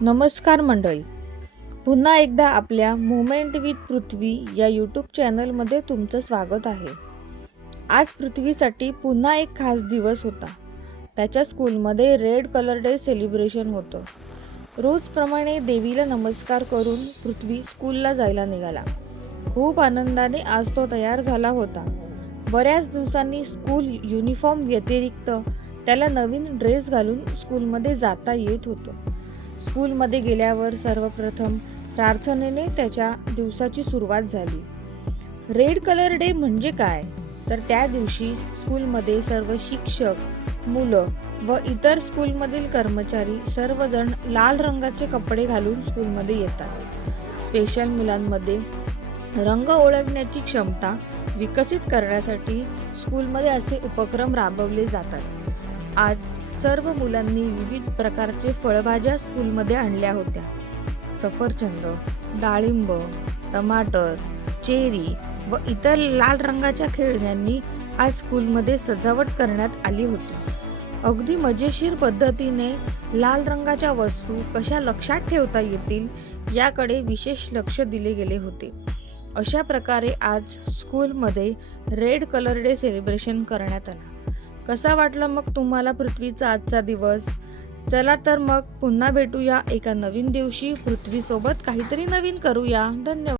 नमस्कार मंडळी, पुन्हा एकदा आपल्या मुमेंट विथ पृथ्वी या यूट्यूब चॅनलमध्ये तुमचं स्वागत आहे. आज पृथ्वीसाठी पुन्हा एक खास दिवस होता. त्याच्या स्कूलमध्ये रेड कलर डे सेलिब्रेशन होतं. रोजप्रमाणे देवीला नमस्कार करून पृथ्वी स्कूलला जायला निघाला. खूप आनंदाने आज तो तयार झाला होता. बऱ्याच दिवसांनी स्कूल युनिफॉर्म व्यतिरिक्त त्याला नवीन ड्रेस घालून स्कूलमध्ये जाता येत होतं. स्कूलमध्ये गेल्यावर सर्वप्रथम प्रार्थनेने त्याच्या दिवसाची सुरुवात झाली. रेड कलर डे म्हणजे काय, तर त्या दिवशी स्कूलमध्ये सर्व शिक्षक, मुलं व इतर स्कूलमधील कर्मचारी सर्वजण लाल रंगाचे कपडे घालून स्कूलमध्ये येतात. स्पेशल मुलांमध्ये रंग ओळखण्याची क्षमता विकसित करण्यासाठी स्कूलमध्ये असे उपक्रम राबवले जातात. आज सर्व मुलांनी विविध प्रकारचे फळभाज्या स्कूलमध्ये आणल्या होत्या. सफरचंद, डाळिंब, टमाटर, चेरी व इतर लाल रंगाच्या खेळण्यांनी आज स्कूलमध्ये सजावट करण्यात आली होती. अगदी मजेशीर पद्धतीने लाल रंगाच्या वस्तू कशा लक्षात ठेवता येतील याकडे विशेष लक्ष दिले गेले होते. अशा प्रकारे आज स्कूलमध्ये रेड कलर डे सेलिब्रेशन करण्यात आला. कसा वाटला मग तुम्हाला पृथ्वीचा आजचा दिवस? चला तर मग पुन्हा भेटूया एका नवीन दिवशी. पृथ्वीसोबत काहीतरी नवीन करूया. धन्यवाद.